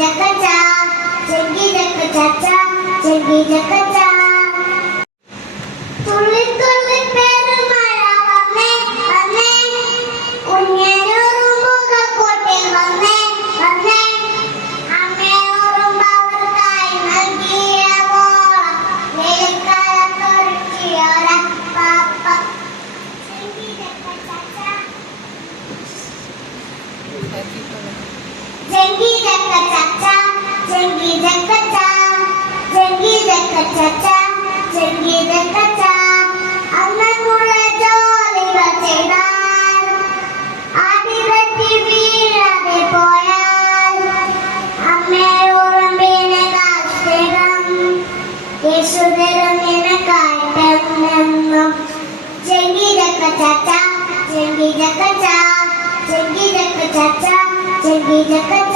jakacha, jenggi jakacha, jenggi jakacha. Tulit tulit പെരുമഴ വന്നേ വന്നേ, കുഞ്ഞനൂറ് മുഖക്കോട്ടിൽ വന്നേ വന്നേ, അമ്മയോറും അവർക്കായി നൽകിയ മോളം വേലിക്കാലത്തൊരുക്കിയോര പാപ്പ. ജenggi jakacha, jenggi jakacha, jenggi jakacha, jenggi jakacha, jenggi jakacha. അന്നുള്ള ജോലികൾ ചെയ്താൽ അടിതെറ്റി വീഴാതെ പോയാൽ അമ്മയോറും കാഷ്ടം യേശുദരം നിനക്കായിട്ടെന്നും. ജenggi jakacha, jenggi jakacha, jenggi jakacha, jenggi jakacha.